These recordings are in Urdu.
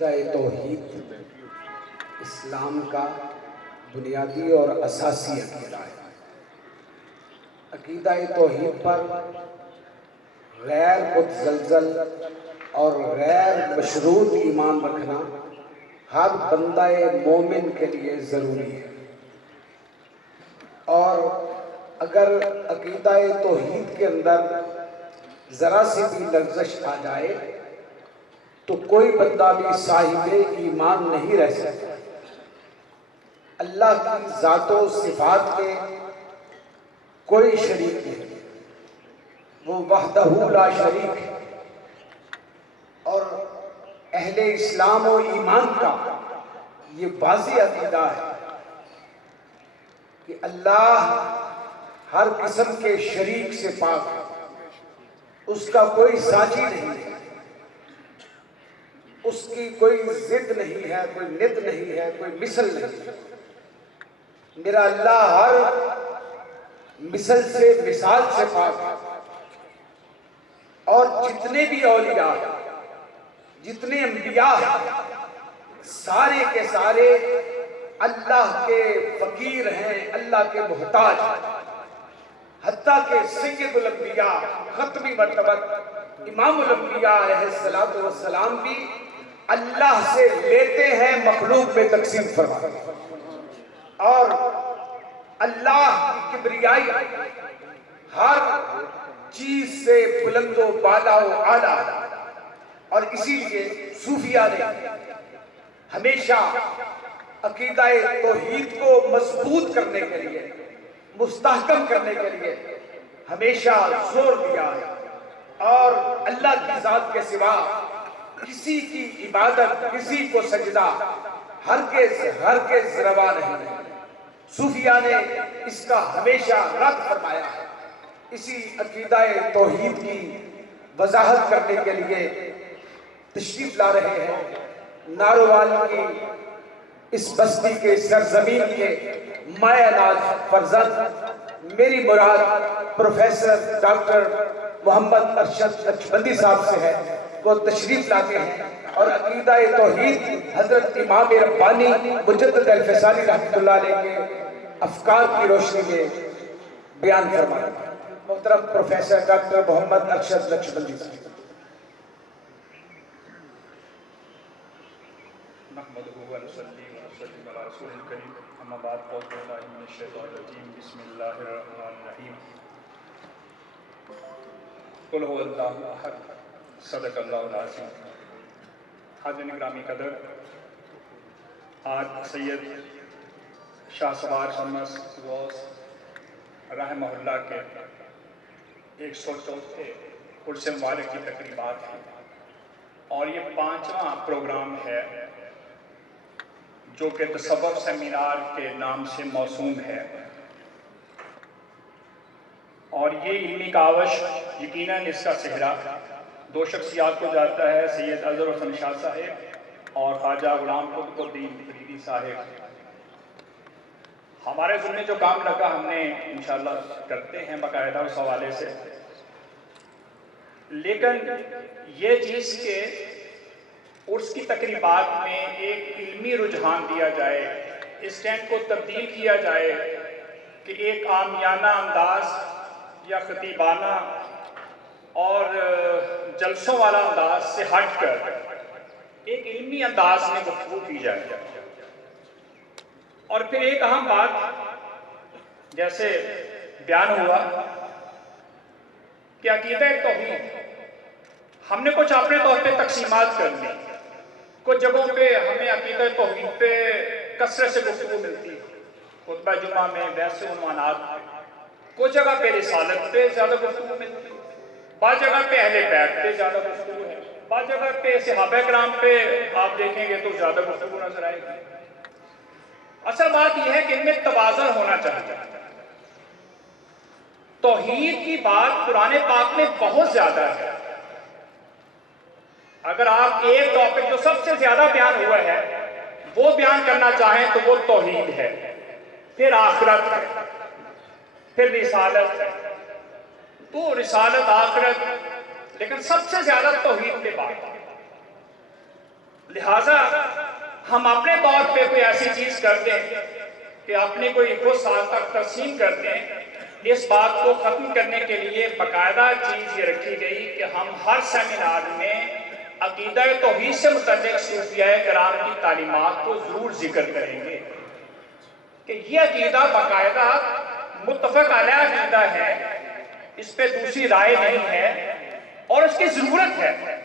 عقیدہ توحید اسلام کا بنیادی اور اساسی عقیدہ ہے۔ عقیدہ توحید پر غیر متزلزل اور غیر مشروط ایمان رکھنا ہر بندہ مومن کے لیے ضروری ہے، اور اگر عقیدہ توحید کے اندر ذرا سی بھی لغزش آ جائے تو کوئی بندہ بھی صاحب ایمان نہیں رہ سکتا۔ اللہ کی ذات و صفات کے کوئی شریک نہیں، وہ وحدہ لا شریک ہے، اور اہل اسلام و ایمان کا یہ واضح عقیدہ ہے کہ اللہ ہر قسم کے شریک سے پاک ہے، اس کا کوئی ساجی نہیں ہے، اس کی کوئی ضد نہیں ہے، کوئی ند نہیں ہے، کوئی مثل نہیں ہے۔ میرا اللہ ہر مثل سے مثال سے پاک ہے، اور جتنے بھی اولیاء ہیں، جتنے انبیاء ہیں، سارے کے سارے اللہ کے فقیر ہیں، اللہ کے محتاج ہیں، حتیٰ کہ سید الانبیاء ختمی مرتبہ امام الانبیاء علیہ السلام بھی اللہ سے لیتے ہیں، مخلوق میں تقسیم فرماتے ہیں، اور اللہ کی کبریائی ہر چیز سے بلند و بالا و اعلیٰ، اور اسی لیے صوفیاء نے ہمیشہ عقیدہ توحید کو مضبوط کرنے کے لیے، مستحکم کرنے کے لیے ہمیشہ زور دیا ہے، اور اللہ کی ذات کے سوا کسی کی عبادت، کسی کو سجدہ ہرگز روا نہیں ہے۔ صوفیاء نے اس کا ہمیشہ رد فرمایا ہے۔ اسی عقیدہ توحید کی وضاحت کرنے کے لیے تشریف لا رہے ہیں نارووال کی اس بستی کے سرزمین کے مایہ ناز فرزند، میری مراد پروفیسر ڈاکٹر محمد ارشد نقشبندی صاحب سے ہے۔ وہ تشریف لاتے ہیں اور عقیدہ توحید حضرت امام ربانی مجدد الفسانی رحمۃ اللہ علیہ کے افکار کی روشنی میں بیان فرمائیں۔ محترم پروفیسر ڈاکٹر محمد ارشد نقشبندی صاحب۔ نحمدہ و نصلی و نسلم علی رسول الکریم، اما بعد، اعوذ باللہ من الشیطان الرجیم، بسم اللہ الرحمن الرحیم۔ قل هو اللہ احد، صدق اللہ العظیم۔ حاضرین گرامی قدر، آج سید شاہ سوار شمس غوث رحمہ اللہ کے 104 عرس مبارک کی تقریبات ہیں، اور یہ 5واں پروگرام ہے جو کہ تصوف سیمینار کے نام سے موسوم ہے، اور یہ علمی کاوش یقیناً اس کا صحرا دو شخصیات کو جاتا ہے، سید اظہر حسن شاہ صاحب اور خواجہ غلام قطب الدین فریدی صاحب۔ ہمارے ذمہ جو کام لگا ہم نے انشاءاللہ کرتے ہیں باقاعدہ اس حوالے سے، لیکن یہ چیز کہ عرس کی تقریبات میں ایک علمی رجحان دیا جائے، اس ٹرینڈ کو تبدیل کیا جائے کہ ایک عامیانہ انداز یا خطیبانہ اور جلسوں والا انداز سے ہٹ کر ایک علمی انداز میں گفتگو کی جائے۔ اور پھر ایک اہم بات جیسے بیان ہوا کہ عقیدہ توحید ہم نے کچھ اپنے طور پہ تقسیمات کر لی، کچھ جگہوں پہ ہمیں عقیدہ توحید پہ کثرت سے گفتگو ملتی ہے، خطبہ جمعہ میں بحث عنوانات پہ، کچھ جگہ پہ رسالت پہ زیادہ گفتگو ملتی ہے، بعض جگہ پہ اہل بیت پہ زیادہ گفتگو ہے، بعض جگہ پہ صحابہ کرام پہ آپ دیکھیں گے تو زیادہ گفتگو نظر آئے گی۔ اصل بات یہ ہے کہ ان میں توازن ہونا چاہیے۔ توحید کی بات قرآن پاک میں بہت زیادہ ہے۔ اگر آپ ایک ٹاپک جو سب سے زیادہ بیان ہوا ہے وہ بیان کرنا چاہیں تو وہ توحید ہے، پھر آخرت ہے، پھر رسالت ہے، تو رسالت آخرت، لیکن سب سے زیادہ توحید پہ بات ہے۔ لہٰذا ہم اپنے طور پہ کوئی ایسی چیز کر دیں کہ اپنی کوئی خود سال تک تقسیم کر دیں، اس بات کو ختم کرنے کے لیے باقاعدہ چیز یہ رکھی گئی کہ ہم ہر سیمینار میں عقیدہ توحید سے متعلق صوفیاء کرام کی تعلیمات کو ضرور ذکر کریں گے کہ یہ عقیدہ باقاعدہ متفق علیہ عقیدہ ہے، اس پہ دوسری رائے نہیں ہے اور اس کی ضرورت ہے۔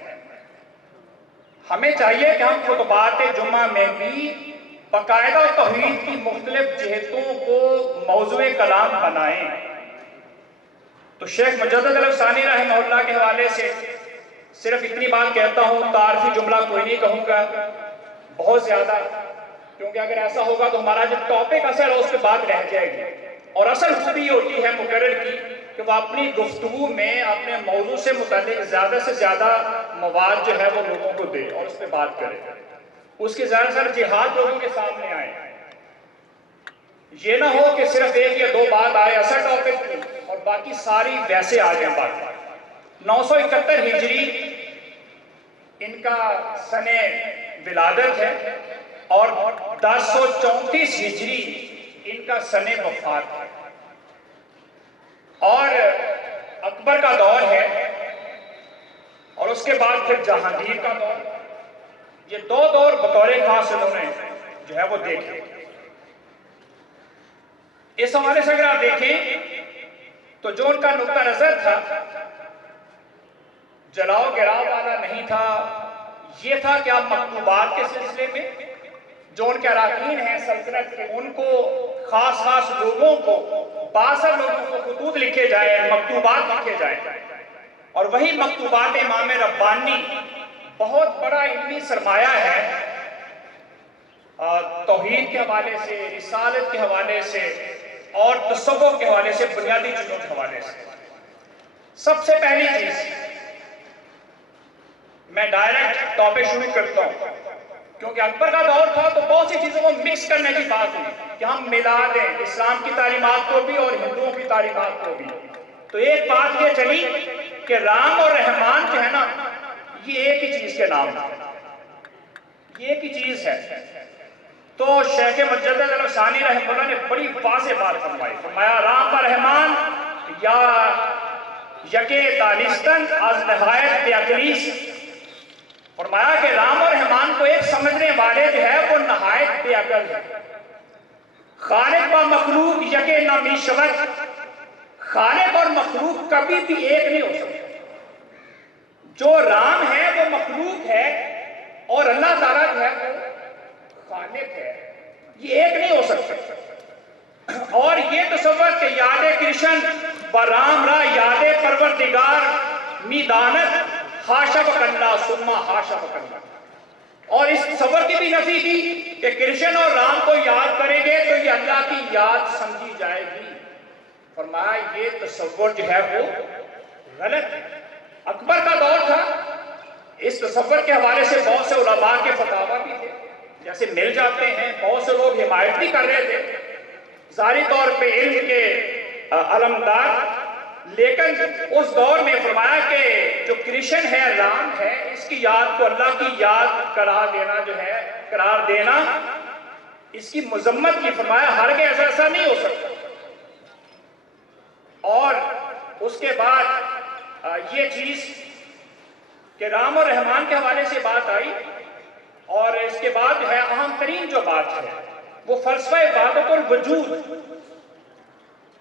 ہمیں چاہیے کہ ہم خطبات جمعہ میں بھی باقاعدہ توحید کی مختلف جہتوں کو موضوع کلام بنائیں۔ تو شیخ مجدد الافسانی رحمہ اللہ کے حوالے سے صرف اتنی بات کہتا ہوں، تعارفی جملہ کوئی نہیں کہوں گا بہت زیادہ، کیونکہ اگر ایسا ہوگا تو ہمارا جو ٹاپک اصل ہے اس پہ بات رہ جائے گی، اور اصل خوبی ہوتی ہے مقرر کی کہ وہ اپنی گفتگو میں اپنے موضوع سے متعلق زیادہ سے زیادہ مواد جو ہے وہ لوگوں کو دے اور اس پہ بات کرے، اس کے زیادہ سر جہاد لوگوں کے سامنے آئے، یہ نہ ہو کہ صرف ایک یا دو بات آئے اصل ٹاپک کی اور باقی ساری ویسے آ جائیں بات۔ 971 ہجری ان کا سن ولادت ہے اور 1034 ہجری ان کا سن وفات ہے، اور اکبر کا دور ہے اور اس کے بعد پھر جہانگیر کا دور۔ یہ دو دور بطور خاص انہوں نے جو ہے وہ دیکھے۔ اس حوالے سے اگر آپ دیکھیں تو جو ان کا نقطہ نظر تھا جلاؤ گراؤ والا نہیں تھا، یہ تھا کہ آپ مکتوبات کے سلسلے میں جو ان کے اراکین ہیں سلطنت کے، ان کو خاص لوگوں کو، باثر لوگوں کو خطوط لکھے جائیں، مکتوبات لکھے جائیں، اور وہی مکتوبات امام ربانی بہت بڑا علمی سرمایہ ہے توحید کے حوالے سے، رسالت کے حوالے سے اور تصوف کے حوالے سے، بنیادی چیزوں کے حوالے سے۔ سب سے پہلی چیز میں ڈائریکٹ ٹاپک شروع کرتا ہوں، کیونکہ اکبر کا دور تھا تو بہت سی چیزوں کو مکس کرنے کی بات ہوئی کہ ہم ملا دیں اسلام کی تعلیمات کو بھی اور ہندوؤں کی تعلیمات کو بھی۔ تو ایک بات یہ چلی کہ رام اور رحمان جو ہے نا، یہ ایک ہی چیز کے نام ہے، یہ ایک ہی چیز ہے۔ تو شیخ مجدد الافسانی رحمہ اللہ نے بڑی واضح بات فرمائی، فرمایا رام و رحمان یا یکے دانستن از نہایت بیعقلیس، فرمایا کہ رام اور رحمان کو ایک سمجھنے والے جو ہے وہ نہایت بے عقل ہے۔ خالق و مخلوق یکے نہ می شود، خالق اور مخلوق کبھی بھی ایک نہیں ہو سکتے۔ جو رام ہے وہ مخلوق ہے اور اللہ تعالیٰ جو ہے وہ خالق ہے، یہ ایک نہیں ہو سکتے۔ اور یہ تصور کہ یاد کرشن و رام را یاد پروردگار می دانت ہاشا بکنا سما ہاشا بکنا، اور اس تصور کی بھی نفی کی کہ کرشن اور رام کو یاد کریں گے تو یہ اللہ کی یاد سمجھی جائے گی۔ فرمایا یہ تصور جو ہے وہ غلط ہے۔ اکبر کا دور تھا، اس تصور کے حوالے سے بہت سے علماء کے فتاوی بھی تھے، جیسے مل جاتے ہیں، بہت سے لوگ حمایت بھی کر رہے تھے ظاہری طور پہ علم کے علمدار، لیکن اس دور میں فرمایا کہ جو کرشن ہے، رام ہے، اس کی یاد کو اللہ کی یاد قرار دینا جو ہے، قرار دینا اس کی مذمت کی، فرمایا ہرگز ایسا نہیں ہو سکتا۔ اور اس کے بعد یہ چیز کہ رام اور رحمان کے حوالے سے بات آئی، اور اس کے بعد جو ہے اہم ترین جو بات ہے وہ فلسفہ وحدت الوجود۔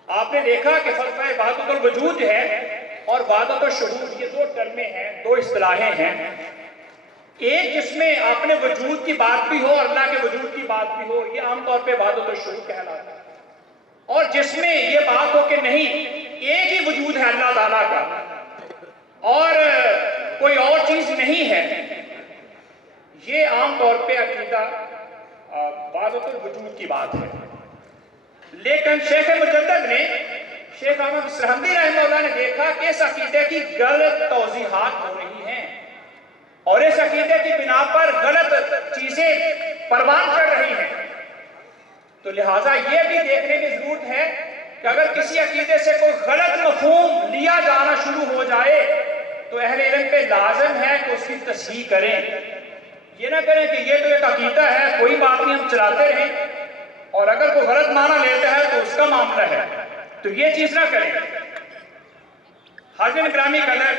آپ نے دیکھا کہ فلسفہ وحدت الوجود جو ہے اور وحدت الشہود، یہ دو ٹرمیں ہیں، دو اصطلاحیں ہیں، ایک جس میں اپنے وجود کی بات بھی ہو اور اللہ کے وجود کی بات بھی ہو، یہ عام طور پہ وحدت الشہود کہلاتا ہے، اور جس میں یہ بات ہو کہ نہیں ایک ہی وجود ہے اللہ تعالیٰ کا اور کوئی اور چیز نہیں ہے، یہ عام طور پہ عقیدہ وحدت الوجود کی بات ہے۔ لیکن شیخ مجدد نے، شیخ احمد سرہندی رحمہ اللہ نے دیکھا کہ اس عقیدے کی غلط توضیحات ہو رہی ہیں اور اس عقیدے کی بنا پر غلط چیزیں پروان چڑھ رہی ہیں، تو لہٰذا یہ بھی دیکھنے کی ضرورت ہے کہ اگر کسی عقیدے سے کوئی غلط مفہوم لیا جانا شروع ہو جائے تو اہل علم پہ لازم ہے کہ اس کی تصحیح کریں، یہ نہ کریں کہ یہ تو ایک عقیدہ ہے، کوئی بات نہیں، ہم چلاتے رہیں، اور اگر کوئی غلط معنی لیتا ہے تو اس کا معاملہ ہے، تو یہ چیز نہ کریں۔ حاضرین گرامی قدر،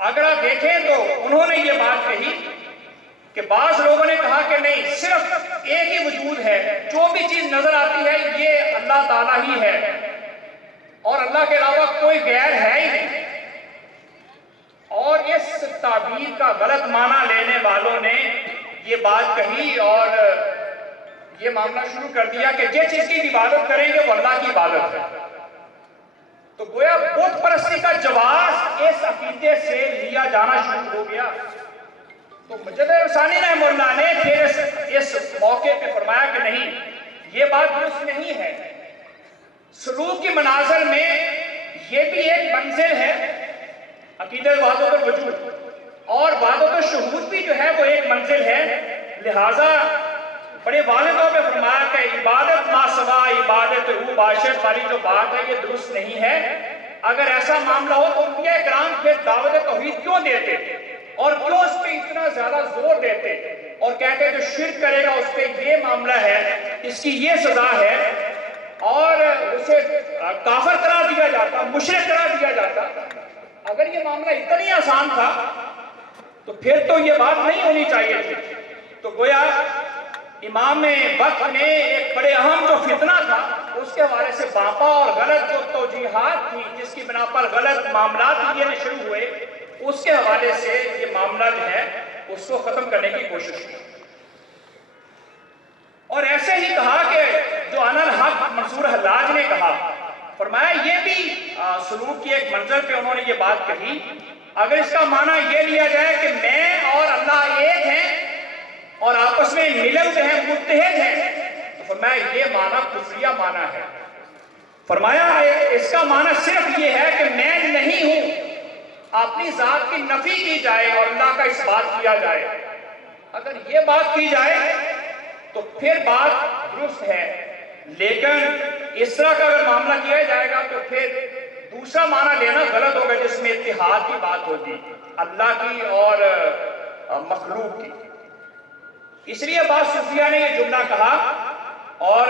اگر آپ دیکھیں تو انہوں نے یہ بات کہی کہ بعض لوگوں نے کہا کہ نہیں، صرف ایک ہی وجود ہے، جو بھی چیز نظر آتی ہے یہ اللہ تعالیٰ ہی ہے، اور اللہ کے علاوہ کوئی غیر ہے ہی نہیں۔ اور اس تعبیر کا غلط معنی لینے والوں نے یہ بات کہی اور یہ معاملہ شروع کر دیا کہ جس چیز کی عبادت کریں گے وہ اللہ کی عبادت ہے۔ تو گویا بت پرستی کا جواز اس عقیدے سے لیا جانا شروع ہو گیا۔ تو مجدد ثانی رحمہ اللہ نے پھر اس موقع پہ فرمایا کہ نہیں، یہ بات درست نہیں ہے۔ سلوک کی منازل میں یہ بھی ایک منزل ہے، عقیدہ وحدت الوجود، اور وحدت الشہود بھی جو ہے وہ ایک منزل ہے۔ لہٰذا بڑے واضح طور پہ فرمایا کہ عبادت ما سوا عبادت ہو باشد والی جو بات ہے یہ درست نہیں ہے۔ اگر ایسا معاملہ ہو تو انبیاء کرام پھر دعوت توحید کیوں دیتے اور کیوں اس پہ اتنا زیادہ زور دیتے اور کہتے جو شرک کرے گا اس پہ یہ معاملہ ہے، اس کی یہ سزا ہے، اور اسے کافر قرار دیا جاتا، مشرک قرار دیا جاتا۔ اگر یہ معاملہ اتنا ہی آسان تھا تو پھر تو یہ بات نہیں ہونی چاہیے تھی۔ تو گویا امام وقت نے ایک بڑے اہم جو فتنہ تھا اس کے حوالے سے باپا اور غلط جو توجیحات تھی جس کی بنا پر غلط معاملات یہ شروع ہوئے، اس کے حوالے سے یہ معاملہ جو ہے اس کو ختم کرنے کی کوشش کی۔ اور ایسے ہی کہا کہ جو عن الحق منصور حلاج نے کہا، فرمایا یہ بھی سلوک کی ایک منزل پہ انہوں نے یہ بات کہی، اگر اس کا معنی یہ لیا جائے کہ میں اور اللہ ایک ہیں اور آپس میں ملل ہیں، متحد ہیں، تو فرمایا یہ معنی کفریہ معنی ہے۔ فرمایا اس کا معنی صرف یہ ہے کہ میں نہیں ہوں، اپنی ذات کی نفی کی جائے اور اللہ کا اس بات کیا جائے۔ اگر یہ بات کی جائے تو پھر بات درست ہے، لیکن اس طرح کا اگر معاملہ کیا جائے گا تو پھر دوسرا معنی لینا غلط ہوگا جس میں اتحاد کی بات ہوگی، اللہ کی اور مخلوق کی۔ اس لیے بعض صوفیہ نے یہ جملہ کہا، اور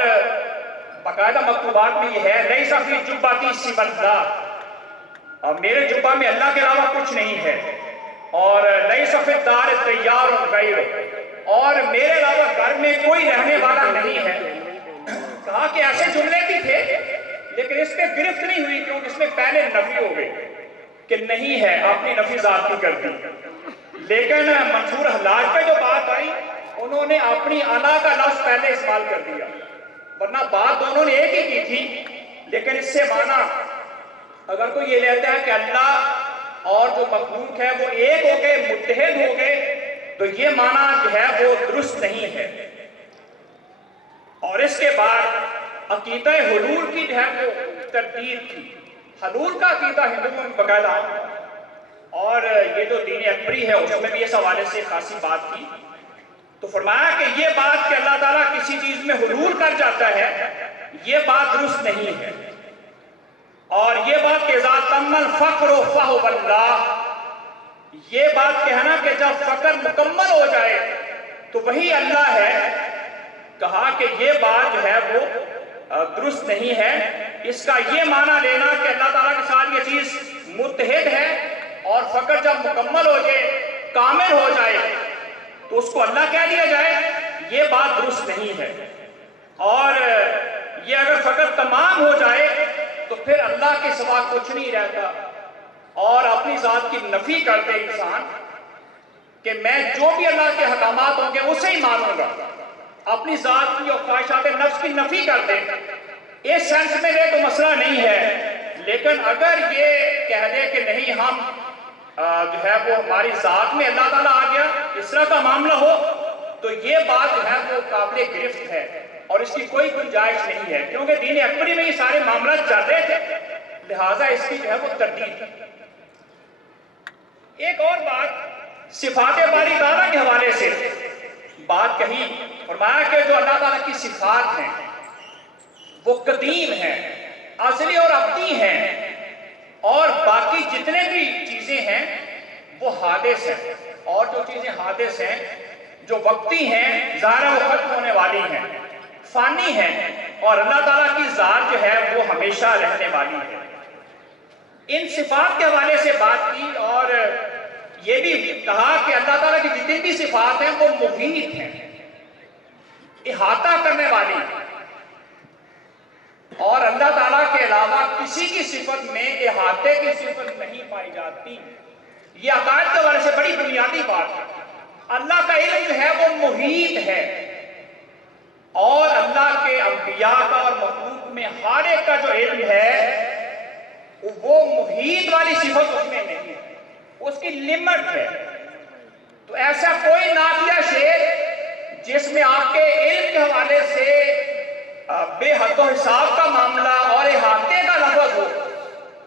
باقاعدہ مکتوبات میں یہ ہے، لیس فی جبتی سوی اللہ، میرے جبہ میں اللہ کے علاوہ کچھ نہیں ہے، اور لیس فی الدار دیار غیر، اور میرے علاوہ گھر میں کوئی رہنے والا نہیں ہے۔ کہا کہ ایسے جملے بھی تھے لیکن اس پہ گرفت نہیں ہوئی کیونکہ اس میں پہلے نفی ہو گئی کہ نہیں ہے، اپنی نفی ذات کی کر دی۔ لیکن منصور حلاج پہ جو بات آئی انہوں نے اپنی انا کا لفظ پہلے استعمال کر دیا، ورنہ بات دونوں نے ایک ہی کی تھی، لیکن اس سے معنی اگر کوئی یہ لیتا ہے کہ اللہ اور جو مخلوق ہے وہ ایک ہو گئے، متحد ہو گئے، تو یہ معنی جو ہے وہ درست نہیں ہے۔ اور اس کے بعد عقیدہ حلول کی جو ہے وہ تردید تھی۔ حلول کا عقیدہ ہندوؤں میں باقاعدہ، اور یہ جو دین اکبری ہے اس میں بھی اس حوالے سے خاصی بات کی۔ تو فرمایا کہ یہ بات کہ اللہ تعالیٰ کسی چیز میں حلول کر جاتا ہے یہ بات درست نہیں ہے، اور یہ بات کہ اذا تم الفقر فہو اللہ، یہ بات کہنا کہ جب فقر مکمل ہو جائے تو وہی اللہ ہے، کہا کہ یہ بات جو ہے وہ درست نہیں ہے۔ اس کا یہ معنی لینا کہ اللہ تعالیٰ کے ساتھ یہ چیز متحد ہے اور فقر جب مکمل ہو جائے، کامل ہو جائے تو اس کو اللہ کہہ دیا جائے، یہ بات درست نہیں ہے۔ اور یہ اگر فقر تمام ہو جائے تو پھر اللہ کے سوا کچھ نہیں رہتا، اور اپنی ذات کی نفی کرتے انسان کہ میں جو بھی اللہ کے حکامات ہوں گے اسے ہی مانوں گا، اپنی ذات کی اور خواہشات نفس کی نفی کر دے، اس سینس میں یہ تو مسئلہ نہیں ہے۔ لیکن اگر یہ کہہ دے کہ نہیں ہم جو ہے وہ ہماری ذات میں اللہ تعالیٰ آ گیا، اس طرح کا معاملہ ہو، تو یہ بات جو ہے وہ قابل گرفت ہے اور اس کی کوئی گنجائش نہیں ہے، کیونکہ دین اکبری میں یہ سارے معاملات چل رہے تھے، لہٰذا اس کی جو ہے وہ تردید ہے۔ ایک اور بات صفات باری تعالیٰ کے حوالے سے بات کہی، فرمایا کہ جو اللہ تعالیٰ کی صفات ہیں وہ قدیم ہیں، ازلی اور ابدی ہیں، اور باقی جتنے بھی چیزیں ہیں وہ حادث ہیں۔ اور جو چیزیں حادث ہیں، جو وقتی ہیں، ظاہر وہ ختم ہونے والی ہیں، فانی ہیں، اور اللہ تعالیٰ کی ذات جو ہے وہ ہمیشہ رہنے والی ہے۔ ان صفات کے حوالے سے بات کی، اور یہ بھی کہا کہ اللہ تعالیٰ کی جتنی بھی صفات ہیں وہ محیط ہیں، احاطہ کرنے والی ہیں، اور اللہ تعالیٰ کے علاوہ کسی کی صفت میں احاطے کی صفت نہیں پائی جاتی۔ یہ عقائد کے حوالے سے بڑی بنیادی بات ہے۔ اللہ کا علم جو ہے وہ محیط ہے، اور اللہ کے انبیاء کا اور مخلوق میں ہر ایک کا جو علم ہے وہ محیط والی صفت اس میں نہیں ہے، اس کی لمٹ ہے۔ تو ایسا کوئی نافیہ شعر جس میں آپ کے علم کے حوالے سے بے حد و حساب کا معاملہ اور احاطے کا لفظ ہو،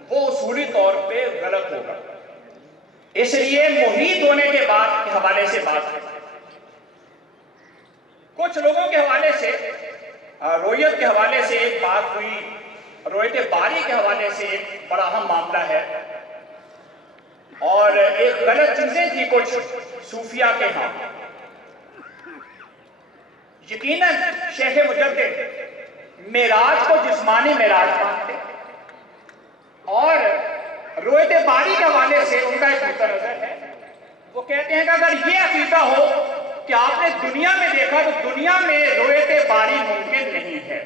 وہ اصولی طور پہ غلط ہوگا۔ اس لیے محیط ہونے کے بعد کے حوالے سے بات ہے۔ کچھ لوگوں کے حوالے سے رؤیت کے حوالے سے ایک بات ہوئی، رؤیت باری کے حوالے سے ایک بڑا اہم معاملہ ہے، اور ایک غلط چیزیں تھی کچھ صوفیہ کے ہاں۔ یقیناً شیخ مجدد معراج کو جسمانی معراج مانتے، اور رؤیت باری کے حوالے سے ان کا ایک نقطہ نظر ہے۔ وہ کہتے ہیں کہ اگر یہ عقیدہ ہو کہ آپ نے دنیا میں دیکھا تو دنیا میں رؤیت باری ممکن نہیں ہے۔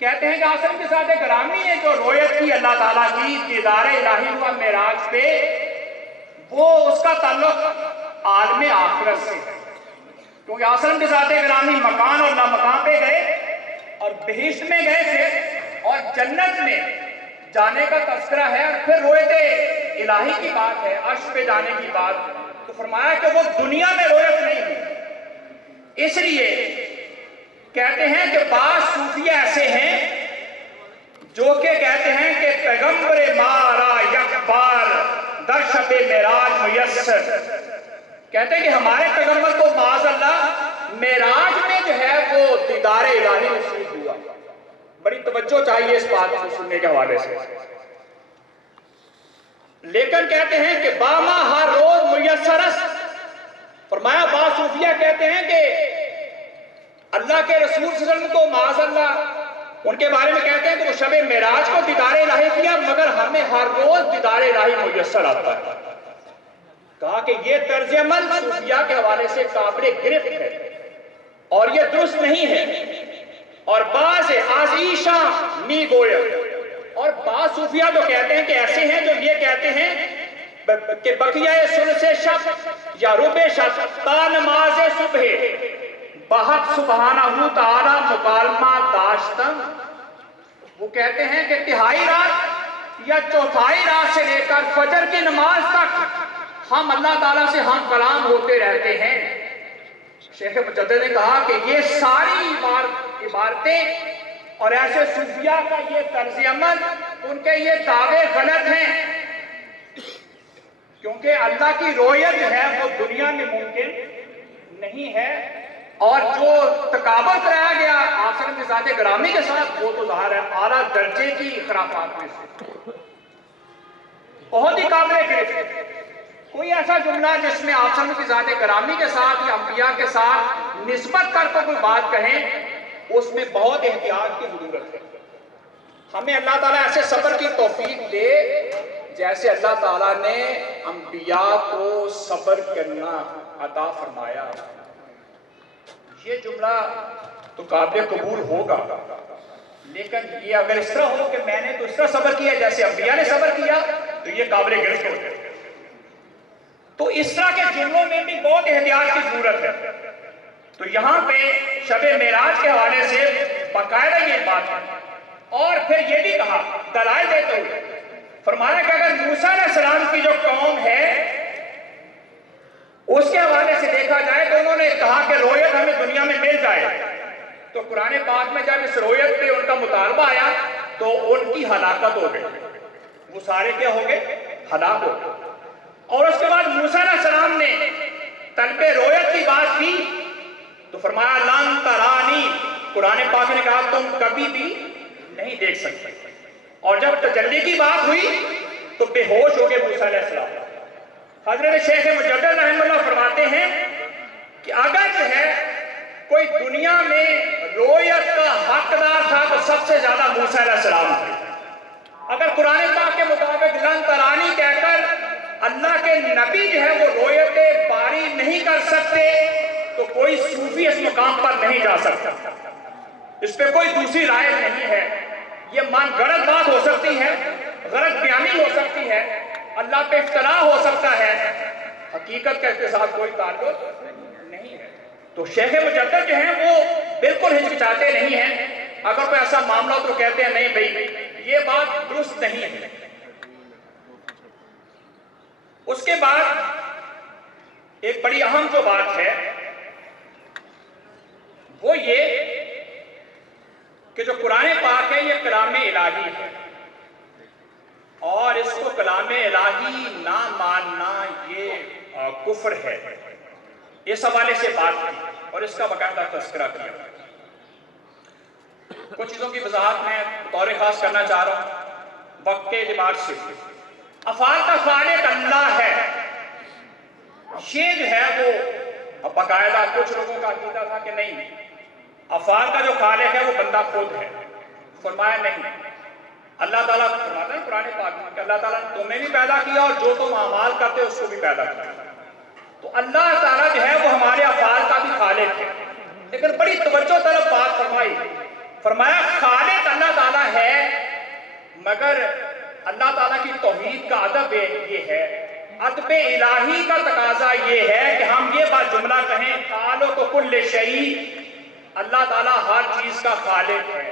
کہتے ہیں کہ آسم کے ساتھ گرامی نے جو رؤیت کی اللہ تعالیٰ کی دیدار الہی ہوا معراج پہ، وہ اس کا تعلق عالم آخرت سے ہے، کیونکہ آسم کے ساتھ گرامی مکان اور لامکان پہ گئے، اور بہشت میں گئے تھے، اور جنت میں جانے کا تذکرہ ہے، اور پھر رؤیت الہی کی بات ہے، عرش پہ جانے کی بات۔ تو فرمایا کہ وہ دنیا میں رؤیت نہیں ہے۔ اس لیے کہتے ہیں کہ بعض صوفیہ ایسے ہیں جو کہ کہتے ہیں کہ پیغمبر مارا یک بار در شب معراج میسر، کہتے ہیں کہ ہمارے پیغمبر کو معاذ اللہ معراج میں جو ہے وہ دیدار الہی نصیب ہوا۔ بڑی توجہ چاہیے اس بات کو سننے کے حوالے سے۔ لیکن کہتے ہیں کہ باما ہر روز میسرس، فرمایا بعض صوفیہ کہتے ہیں کہ اللہ کے رسول صلی اللہ علیہ وسلم کو معاذ اللہ ان کے بارے میں کہتے ہیں کہ وہ شب معراج کو دیدار الہی کیا، مگر ہمیں ہر روز دیدار الہی میسر آتا ہے۔ کہا کہ یہ طرز عمل صوفیہ کے حوالے سے قابل گرفت ہے، اور یہ درست نہیں ہے۔ اور بعض آزیشاں می گویا، اور بعض صوفیہ جو کہتے ہیں کہ ایسے ہیں جو یہ کہتے ہیں کہ بقیہ ثلث شب یا ربع شب تا نماز صبح بحق سبحانہ تعالی مکالمہ داشتن، وہ کہتے ہیں کہ تہائی رات یا چوتھائی رات سے لے کر فجر کی نماز تک ہم اللہ تعالیٰ سے ہم کلام ہوتے رہتے ہیں۔ شیخ مجدد نے کہا کہ یہ ساری عبارتیں اور ایسے صوفیہ کا یہ طرز عمل، ان کے یہ دعوے غلط ہیں، کیونکہ اللہ کی رؤیت جو ہے وہ دنیا میں ممکن نہیں ہے، اور جو تکابر کرایا گیا آسن کے ساتھ گرامی کے ساتھ، وہ تو ظاہر ہے اعلیٰ درجے کی خرافات میں سے بہت ہی قابل گرفت۔ کوئی ایسا جملہ جس میں آسن کی ذات گرامی کے ساتھ یا انبیاء کے ساتھ نسبت کر کے کوئی بات کہیں، اس میں بہت احتیاط کی ضرورت ہے۔ ہمیں اللہ تعالیٰ ایسے صبر کی توفیق دے جیسے اللہ تعالیٰ نے انبیاء کو صبر کرنا عطا فرمایا۔ یہ جملہ تو قابل قبول ہوگا، لیکن یہ اگر اس طرح ہو کہ میں نے تو اس طرح صبر کیا جیسے انبیاء نے صبر کیا، تو یہ قابل گرفت ہو جائے۔ تو اس طرح کے جملوں میں بھی بہت احتیاط کی ضرورت ہے۔ تو یہاں پہ شب معراج کے حوالے سے باقاعدہ یہ بات ہے، اور پھر یہ بھی کہا دلائل دیتے ہوئے، فرمایا کہ اگر موسیٰ علیہ السلام کی جو قوم ہے اس کے حوالے سے دیکھا جائے تو انہوں نے کہا کہ رؤیت ہمیں دنیا میں مل جائے، تو قرآن پاک میں جب اس رؤیت پہ ان کا مطالبہ آیا تو ان کی ہلاکت ہو گئی، وہ سارے کیا ہو گئے؟ ہلاک ہو گئے۔ اور اس کے بعد موسیٰ علیہ السلام نے طلب رؤیت کی بات کی تو فرمایا لن ترانی، قرآن پاک نے کہا تم کبھی بھی نہیں دیکھ سکتے۔ اور جب تجلی کی بات ہوئی تو بے ہوش ہو گئے موسیٰ علیہ السلام، حضرت شیخ مجدد رحمہ اللہ فرماتے ہیں کہ اگر جو ہے کوئی دنیا میں رویت کا حقدار تھا تو سب سے زیادہ موسیٰ علیہ السلام تھے۔ اگر قرآن پاک کے مطابق لن ترانی کہہ کر اللہ کے نبی جو ہے وہ رویت باری نہیں کر سکتے تو کوئی صوفی اس مقام پر نہیں جا سکتا، اس پہ کوئی دوسری رائے نہیں ہے۔ یہ غلط بات ہو سکتی ہے، غلط بیانی ہو سکتی ہے، اللہ پہ افتراء ہو سکتا ہے، حقیقت کا اس کے ساتھ کوئی تعلق نہیں ہے۔ تو شیخ مجدد جو ہیں وہ بالکل ہچکچاتے نہیں ہیں، اگر کوئی ایسا معاملہ تو کہتے ہیں نہیں بھائی یہ بات درست نہیں ہے۔ اس کے بعد ایک بڑی اہم جو بات ہے وہ یہ کہ جو قرآن پاک ہے یہ کلام الہی ہے، اور اس کو کلام الہی نہ ماننا یہ کفر ہے۔ اس حوالے سے بات کی اور اس کا باقاعدہ تذکرہ کیا۔ کچھ چیزوں کی وضاحت میں بطور خاص کرنا چاہ رہا ہوں وقت کے اعتبار سے۔ افعال کا خالق اللہ ہے، یہ جو ہے وہ باقاعدہ کچھ لوگوں کا عقیدہ تھا کہ نہیں، افعال کا جو خالق ہے وہ بندہ خود ہے۔ فرمایا نہیں، اللہ تعالیٰ فرماتا ہے قرآن پاک میں کہ اللہ تعالیٰ نے تمہیں بھی پیدا کیا اور جو تم اعمال کرتے اس کو بھی پیدا کیا۔ تو اللہ تعالیٰ جو ہے وہ ہمارے افعال کا بھی خالق ہے، لیکن بڑی توجہ طلب بات فرمائی، فرمایا خالق اللہ تعالیٰ ہے، مگر اللہ تعالیٰ کی توحید کا ادب یہ ہے، ادب الہی کا تقاضا یہ ہے کہ ہم یہ بات جملہ کہیں خالق کل شیء، اللہ تعالیٰ ہر چیز کا خالق ہے۔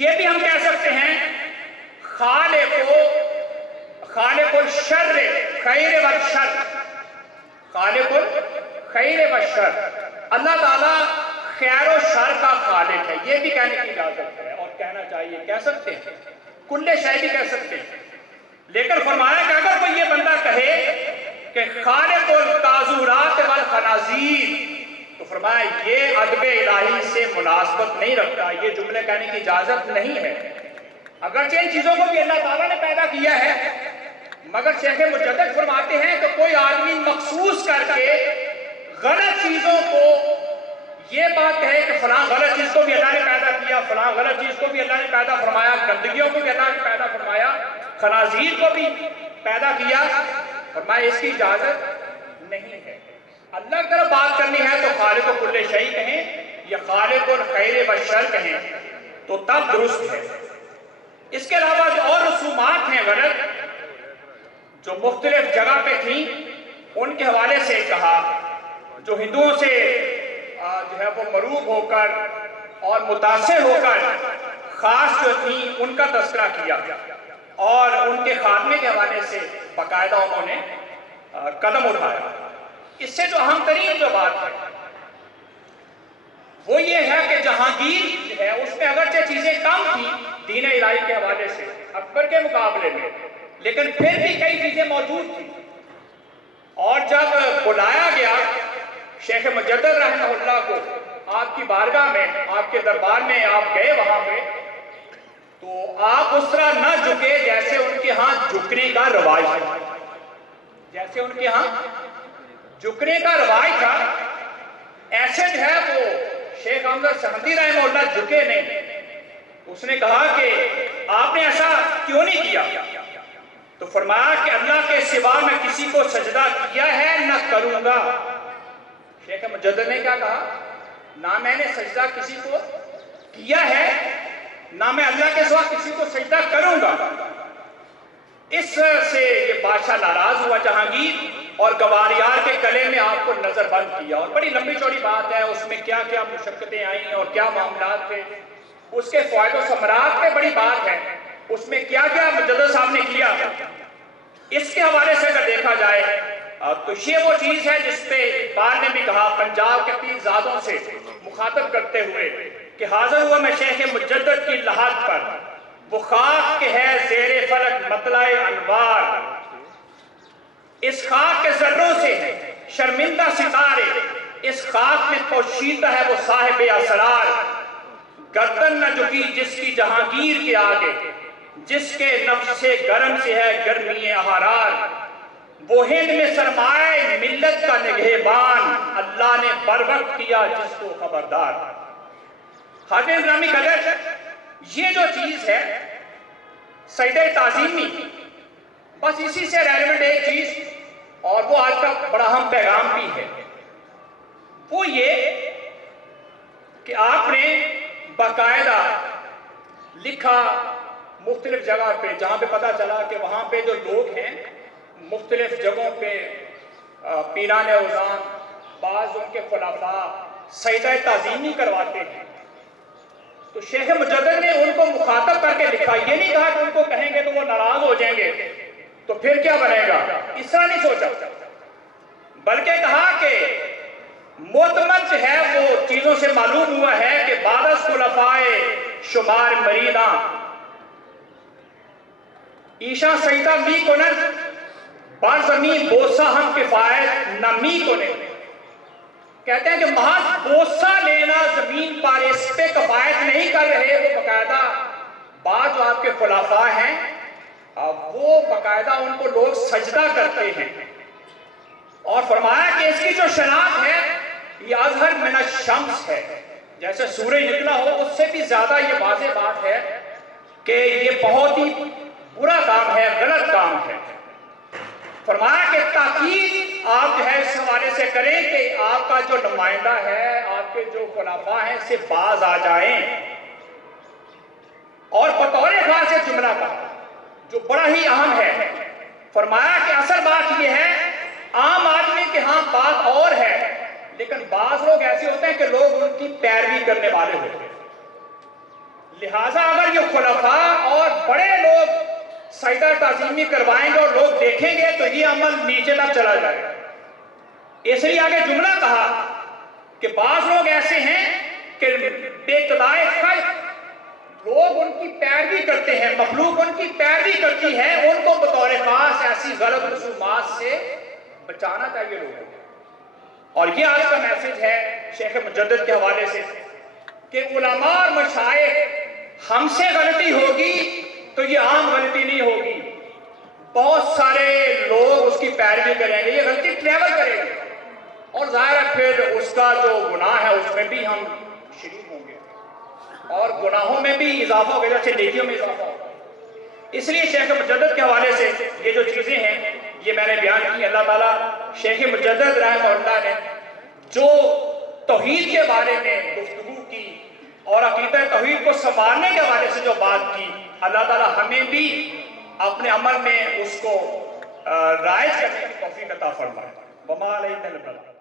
یہ بھی ہم کہہ سکتے ہیں خالق الشر خیر والشر، خالق الخیر والشر، اللہ تعالیٰ خیر و شر کا خالق ہے، یہ بھی کہنے کی اجازت ہے اور کہنا چاہیے، کہہ سکتے ہیں، کل شے بھی کہہ سکتے ہیں۔ لیکن فرمایا کہ اگر کوئی یہ بندہ کہے کہ خالق القاذورات والخنازیر، تو فرمایا یہ ادب الہی سے مناسبت نہیں رکھتا، یہ جملے کہنے کی اجازت نہیں ہے۔ اگرچہ ان چیزوں کو بھی اللہ تعالیٰ نے پیدا کیا ہے، مگر شیخ مجدد فرماتے ہیں کہ کوئی آدمی مخصوص کر کے غلط چیزوں کو یہ بات کہے کہ فلاں غلط چیز کو بھی اللہ نے پیدا کیا، فلاں غلط چیز کو بھی اللہ نے پیدا فرمایا، گندگیوں کو بھی اللہ نے پیدا فرمایا، خنازیر کو بھی پیدا کیا، فرمایا اس کی اجازت نہیں ہے۔ اللہ کی طرف بات کرنی ہے تو خالق و کل شیء کہیں یا خالق الخیر والشر کہیں تو تب درست ہے۔ اس کے علاوہ جو اور رسومات ہیں غلط جو مختلف جگہ پہ تھیں، ان کے حوالے سے کہا، جو ہندوؤں سے جو ہے وہ مروب ہو کر اور متاثر ہو کر خاص جو تھیں ان کا تذکرہ کیا اور ان کے خاتمے کے حوالے سے باقاعدہ انہوں نے قدم اٹھایا۔ اس سے جو اہم ترین جو بات ہے وہ یہ ہے کہ جہانگیر جو ہے اس میں اگرچہ چیزیں کم تھیں دین الہی کے حوالے سے اکبر کے مقابلے میں، لیکن پھر بھی کئی چیزیں موجود تھیں، اور جب بلایا گیا شیخ مجدد رحمہ اللہ کو آپ کی بارگاہ میں، آپ کے دربار میں آپ گئے وہاں پہ، تو آپ اس طرح نہ جھکے جیسے ان کے ہاں جھکنے کا رواج تھا، جیسے ان کے ہاں جھکنے کا رواج تھا، ایسے جو ہے وہ شیخ احمد سہندی رحمہ اللہ جھکے نہیں۔ اس نے کہا کہ آپ نے ایسا کیوں نہیں کیا؟ تو فرمایا کہ اللہ کے سوا میں کسی کو سجدہ کیا ہے نہ کروں گا۔ شیخ مجدد نے کیا کہا؟ نہ میں نے سجدہ کسی کو کیا ہے نہ میں اللہ کے سوا کسی کو سجدہ کروں گا۔ اس سے یہ بادشاہ ناراض ہوا جہانگیر، اور گواریار کے گلے میں آپ کو نظر بند کیا، اور بڑی لمبی چوڑی بات ہے، اس میں کیا کیا مشقتیں آئیں اور کیا معاملات تھے، اس کے فوائد و ثمرات پہ بڑی بات ہے، اس میں کیا کیا مجدد صاحب نے کیا۔ اس کے حوالے سے اگر دیکھا جائے تو یہ وہ چیز ہے جس پہ اقبال نے بھی کہا پنجاب کے پیر زادوں سے مخاطب کرتے ہوئے کہ حاضر ہوا میں شیخ مجدد کی لحاظ پر، وہ خاک کے ہے زیر فلک مطلع انوار، اس خاک کے ذروں سے شرمندہ ستارے، اس خاک میں پوشیدہ ہے وہ صاحب اسرار، گردن نہ جھکی جس کی جہانگیر کے آگے، جس کے نفس سے گرم سے ہے گرمی احرار، وہ ہند میں سرمائے ملت کا نگہبان، اللہ نے بر وقت کیا جس کو خبردار۔ حاضرین گرامی قدر، یہ جو چیز ہے سجدہ تعظیمی، بس اسی سے ریلیونٹ ایک چیز، اور وہ آج کا بڑا اہم پیغام بھی ہے، وہ یہ کہ آپ نے باقاعدہ لکھا مختلف جگہ پہ، جہاں پہ پتہ چلا کہ وہاں پہ جو لوگ ہیں مختلف جگہوں پہ پیران اوزان، بعض ان کے خلفاء سجدہ تعظیمی کرواتے ہیں، تو شیخ مجدد نے ان کو مخاطب کر کے لکھا، یہ نہیں کہا کہ ان کو کہیں گے تو وہ ناراض ہو جائیں گے تو پھر کیا بنے گا، اس طرح نہیں سوچا، بلکہ کہا کہ معتمد جو ہے وہ چیزوں سے معلوم ہوا ہے کہ بعد از خلفاء شمار مریداں ایشاں سجدہ می کنن بار زمین بوسہ ہم کفایت نہ می کنن، کہتے ہیں کہ محض بوسہ لینا زمین پر اس پہ کفایت نہیں کر رہے، وہ باقاعدہ بعض جو آپ کے خلفاء ہیں وہ باقاعدہ ان کو لوگ سجدہ کرتے ہیں، اور فرمایا کہ اس کی جو شناخت ہے یہ اظہر من الشمس ہے، جیسے سورج نکلا ہو اس سے بھی زیادہ یہ واضح بات ہے کہ یہ بہت ہی برا کام ہے، غلط کام ہے۔ فرمایا کہ تاکید آپ جو ہے اس حوالے سے کریں کہ آپ کا جو نمائندہ ہے، آپ کے جو خلفاء ہیں سے باز آ جائیں، اور بطور خاص سے جملہ کا جو بڑا ہی اہم ہے، فرمایا کہ اصل بات یہ ہے عام آدمی کے ہاں بات اور ہے، لیکن بعض لوگ ایسے ہوتے ہیں کہ لوگ ان کی پیروی کرنے والے ہوتے ہیں، لہٰذا اگر یہ خلفاء اور بڑے لوگ سجدہ تعظیمی کروائیں گے اور لوگ دیکھیں گے تو یہ عمل نیچے تک چلا جائے گا، اس لیے آگے جملہ کہا کہ بعض لوگ ایسے ہیں کہ بے ابتدائے خلق لوگ ان کی پیروی کرتے ہیں، مخلوق ان کی پیروی کرتی ہے، ان کو بطور خاص ایسی غلط رسومات سے بچانا چاہیے لوگوں کو۔ اور یہ آج کا میسج ہے شیخ مجدد کے حوالے سے کہ علماء اور مشائخ ہم سے غلطی ہوگی تو یہ عام غلطی نہیں ہوگی، بہت سارے لوگ اس کی پیروی کریں گے، یہ غلطی ٹریول کرے گی، اور ظاہر ہے پھر اس کا جو گناہ ہے اس میں بھی ہم شریک ہوں گے، اور گناہوں میں بھی اضافہ ہوگا جیسے نیکیوں میں اضافہ ہوگا۔ اس لیے شیخ مجدد کے حوالے سے یہ جو چیزیں ہیں یہ میں نے بیان کی۔ اللہ تعالیٰ شیخ مجدد رحمہ اللہ نے جو توحید کے بارے میں گفتگو کی اور عقیدہ توحید کو سنبھالنے کے حوالے سے جو بات کی، اللہ تعالیٰ ہمیں بھی اپنے عمل میں اس کو رائج کرنے کی توفیق عطا فرمائے۔ وما علینا البلاغ۔